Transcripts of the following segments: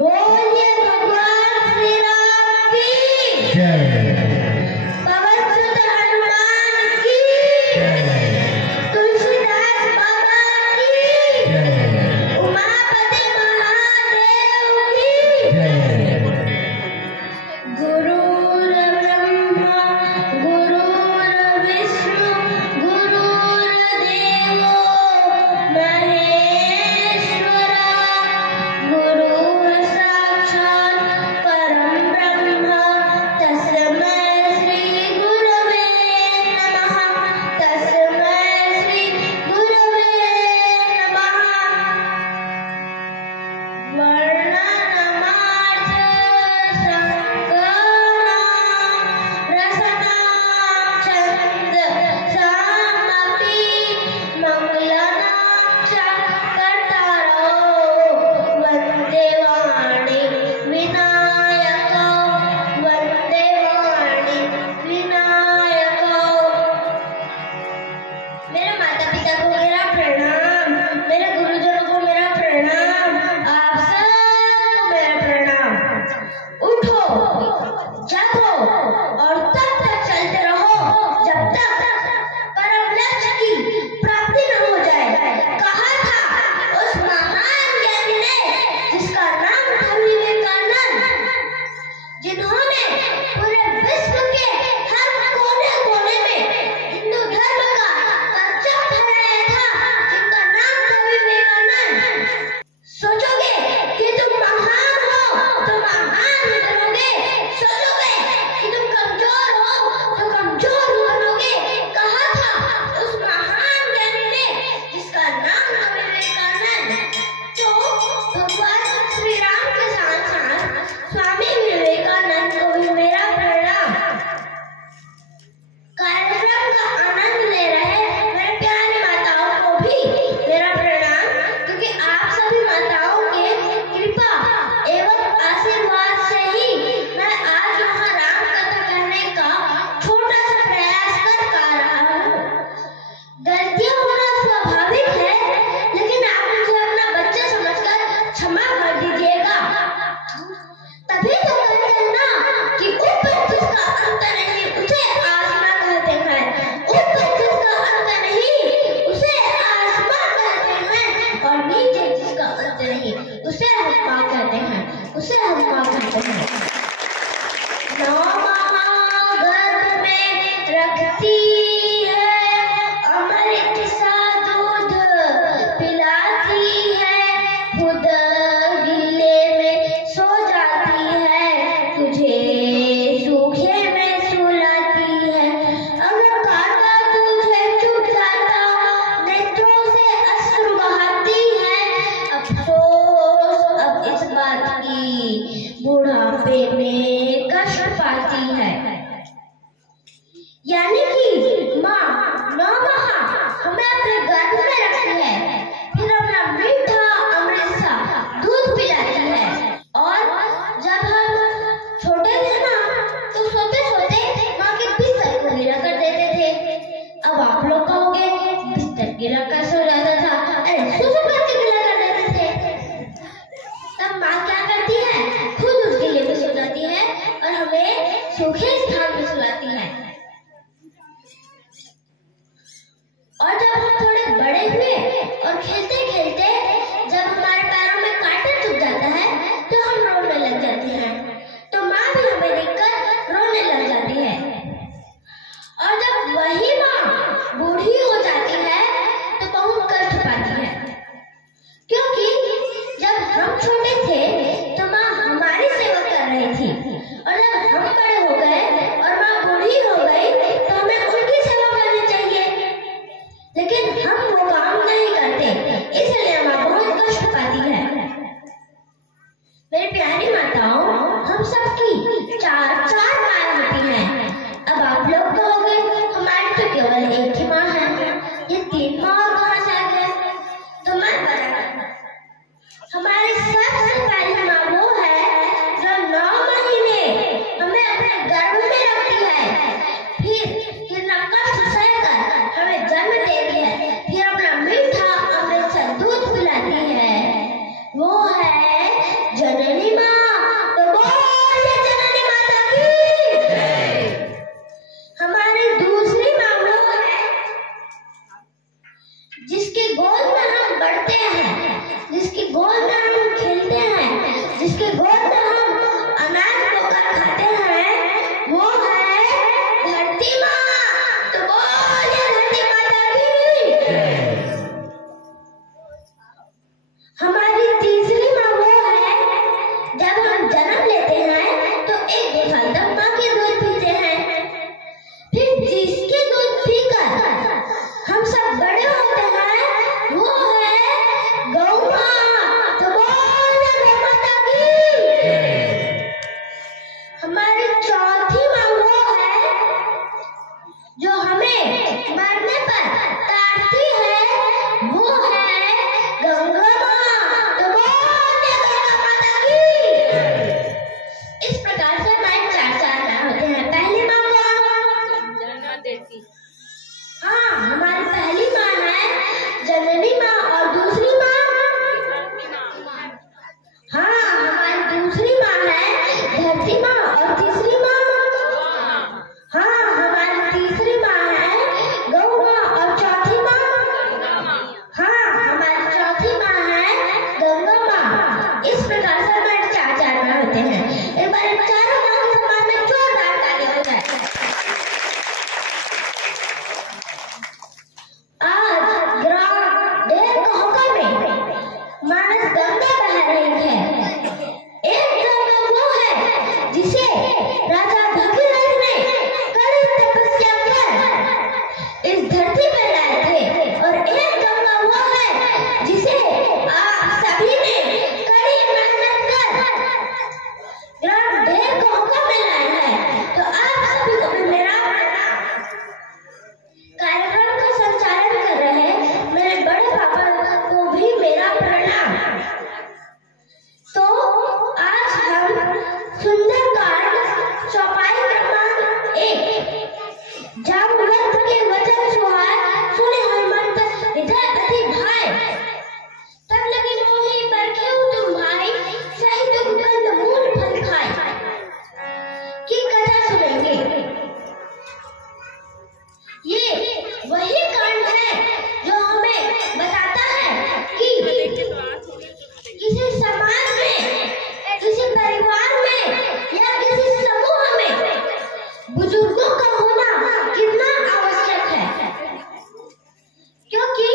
बोलिए भगवान श्री राम की जय। पवन सुत हनुमान की जय। तुलसीदास बाबा की जय। उमापति महादेव की जय। गुरुर्ब्रह्मा गुरुर्विष्णु गुरुर्देवो महेश्वरा गुरुः साक्षात् परं ब्रह्म तस्मै श्री गुरवे नमः। तस्मै श्री गुरवे नमः। वर्णनमार्थ रसनां छन्द सामपि मंगलनां च कर्तारो वन्दे वाणी विनायको वन्दे वाणी विनायको। मेरे माता पिता को मेरा प्रणाम, मेरे गुरुजनों को मेरा प्रणाम, आप सबको मेरा प्रणाम। उठो, जागो और तब तक चलते रहो जब तक परम लक्ष्य की प्राप्ति न हो जाए। कहा था उस महान ज्ञानी ने जिसका नाम था विवेकानंद, जिन्होंने पूरे विश्व के हर कोने कोने में हिंदू धर्म का परचम फहराया था, जिनका नाम था विवेकानंद। सोचोगे कि तुम महान हो तो महान ही बनोगे, सोचोगे कि तुम कमजोर हो तो कमजोर ही बनोगे। कहा था उस महान ज्ञानी ने जिसका नाम था विवेकानंद। तो भगवान श्री राम के साथ साथ स्वामी विवेकानंद को भी मेरा प्रणाम। कार्यक्रम का आनंद ले रहे मेरे प्यारे माताओं को भी मेरा प्रणाम, क्योंकि आप सभी माताओं के कृपा एवं आशीर्वाद से ही मैं आज यहाँ राम कथा कहने का छोटा सा प्रयास कर पा रहा हूँ। गलतियाँ होना स्वाभाविक है, लेकिन आप मुझे अपना बच्चा समझकर क्षमा कर दीजिएगा। तभी तो कहते हैं ना कि ऊपर जिसका अंत नहीं उसे आसमां कहते हैं, ऊपर जिसका अंत नहीं उसे आसमां कहते हैं, और नीचे जिसका अंत नहीं उसे हम माँ कहते हैं, उसे हम माँ कहते हैं। नौ माह गर्भ में रखती है, अमृत सा दूध पिलाती है, खुद गीले में सो जाती है, तुझे सूखे में सुलाती है। अगर काटा तुझे चुभ जाता, नेत्रों से अश्रु बहाती है। अफसोस अब इस बात की बुढ़ापे में कष्ट पाती है। यानी कि माँ 9 माह हमें अपने गर्भ में रखती है, फिर अपना मीठा अमृत सा दूध पिलाती है। और जब हम छोटे थे ना तो सोते सोते माँ के बिस्तर को गिरा कर देते थे। अब आप लोग कहोगे बिस्तर गिरा कर सो जाता था, अरे सो करके गिरा कर देते थे। तब माँ क्या करती है, खुद उस गिले में सो जाती है और हमें सूखे स्थान में सुलाती है। और जब हम थोड़े बड़े हुए और खेलते खेलते जब हमारे पैरों में कांटा चुभ जाता है तो हम रोने लग जाते हैं, तो माँ भी हमें देखकर रोने लग जाती है। और जब वही माँ बूढ़ी हो जाती है तो बहुत कष्ट पाती है, क्योंकि जब हम छोटे थे तो माँ हमारी सेवा कर रही थी, और जब हम बड़े हो गए और माँ बूढ़ी हो गई तो हमें उनकी सेवा करनी चाहिए, लेकिन हम वो काम नहीं करते, इसलिए माँ बहुत कष्ट पाती है। मेरी प्यारी माताओं, हम सबकी चार माँ होती हैं। अब आप लोग कहोगे हमारी तो केवल एक ही माँ है, ये 3 माँ और कहाँ से आ गए? तो मैं बताऊं, हमारी सबसे पहली माँ वो है जो 9 महीने हमें अपने गर्भ में रखती है, फिर ना कष्ट सहकर हमें जन्म देती है, फिर अपना मीठा अमृत सा दूध पिलाती है। वो है जननी माँ, तो बोलिए जननी माता की। हमारी दूसरी माँ वो है जिसके गोद में हम बढ़ते हैं, जिसके गोद में हम खेलते हैं, जिसके गोद में हम अनाज बोकर खाते हैं, वो है धरती माँ। तो बोलिए धरती माता की। हमारी तीसरी माँ वो है जब हम जन्म लेते हैं तो एक दिन तक माँ के दूध पीते हैं, फिर जिसके दूध पीकर हम सब बड़े होते हैं वो है गौ माँ। तो बोलिए गौ माता की। हमारी चौथी माँ वो है जो हमें मरने पर काटती है, वो है गंगा माँ। तो बोलिए गंगा माता की। इस प्रकार से हमारे चार माँ होते हैं। पहली माँ कौन देती? हाँ, हमारी पहली माँ है जननी माँ और दूसरी माँ, हाँ हमारी दूसरी माँ है धरती माँ और तीसरी माँ, हाँ हमारी तीसरी माँ है गौ माँ और चौथी माँ, हाँ हमारी चौथी माँ है गंगा माँ। इस प्रकार से हमारे चार माँ होते हैं। एक बार इन चारों माँ के सम्मान में जोरदार ताली हो जाए। आज ग्राम ढेर कहका में मानस गंगा बह रही है। एक गंगा वो है जिसे राजा भगीरथ ने कड़ी तपस्या कर इस धरती पर लाए थे, और एक गंगा वो है जिसे आप सभी ने कड़ी मेहनत कर ग्राम ढेर कहका में लाया है। तो आप सभी को भी मेरा कार्यक्रम का संचालन कर रहे मेरे बड़े पापा को भी मेरा प्रणाम। तो आज हम सुंदरकांड चौपाई क्रमांक 1 जामवंत के वचन सुहाए सुने हनुमंत हृदय अति भाई, तब लगी मोहि बरखेउ तुम भाई, सही दुख कंद मूल फल खाए की कथा सुनेंगे। ये वही कांड है जो हमें बताता है कि किसी समाज में, किसी परिवार में या किसी समूह में बुजुर्गों का होना कितना आवश्यक है, क्योंकि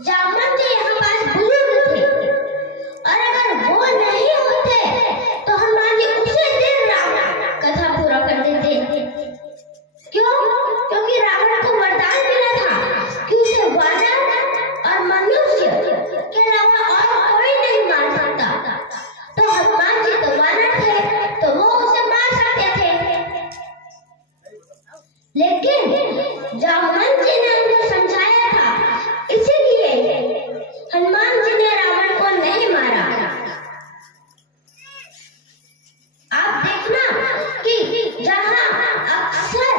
जामवंत जी यहाँ पास बुजुर्ग थे और अगर वो नहीं होते तो हनुमान जी उसी दिन रावण कथा पूरा कर देते। क्यों? क्योंकि रावण को वरदान मिला था कि उसे वानर और मनुष्य के अलावा और कोई नहीं मार सकता। तो हनुमान जी तो वानर थे तो वो उसे मार सकते थे, लेकिन जामवंत जी ने उनको समझाया था, इसीलिए हनुमान जी ने रावण को नहीं मारा। आप देखना कि जहाँ अक्सर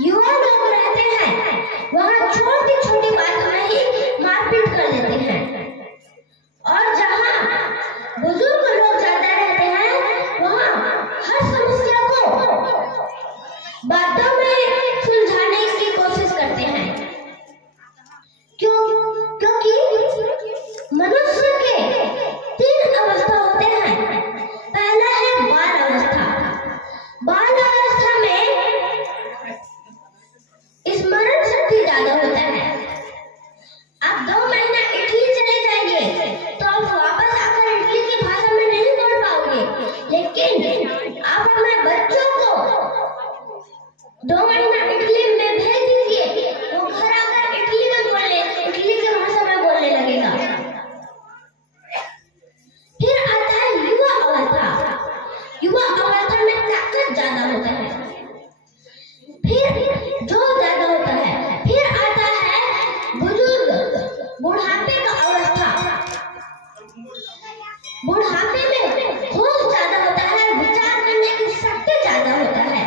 युवा लोग रहते हैं वहाँ छोटी छोटी बातों में ही मारपीट कर लेते हैं, और जहाँ बुजुर्ग लोग ज्यादा रहते हैं वहाँ हर समस्या को बातों में सुलझाने की कोशिश करते हैं। क्यों? क्योंकि मनुष्य के 3 अवस्था होते हैं। पहला है बाल अवस्था। बाल अवस्था में स्मरण शक्ति ज्यादा होता है। आप 2 महीना इटली चले जाइए तो आप वापस आकर इटली की भाषा में नहीं बोल पाओगे, लेकिन आप अपने बच्चों को 2 महीना इटली में भेज दीजिए, वो घर आकर इटली में बोले, इटली की भाषा में बोलने लगेगा। फिर आता है युवा अवस्था। युवा अवस्था में ताकत ज्यादा होता है, फिर जो ज्यादा होता है। फिर आता है बुजुर्ग बुढ़ापे का अवस्था। बुढ़ापे में होश ज्यादा होता है, विचार करने की शक्ति ज्यादा होता है।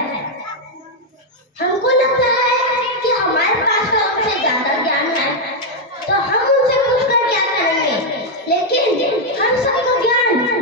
हमको लगता है कि हमारे पास तो हमसे ज्यादा ज्ञान है तो हम उनसे पूछकर क्या करेंगे, लेकिन हम सबका ज्ञान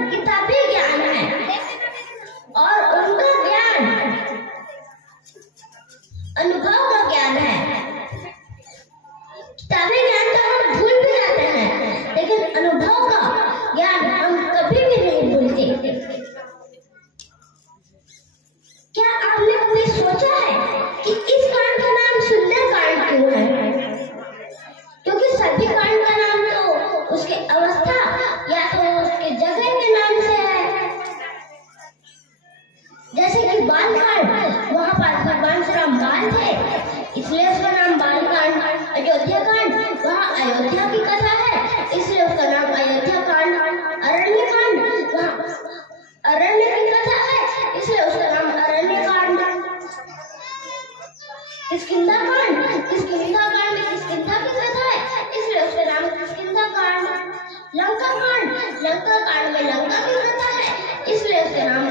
लंका की कथा है, इसलिए उसका नाम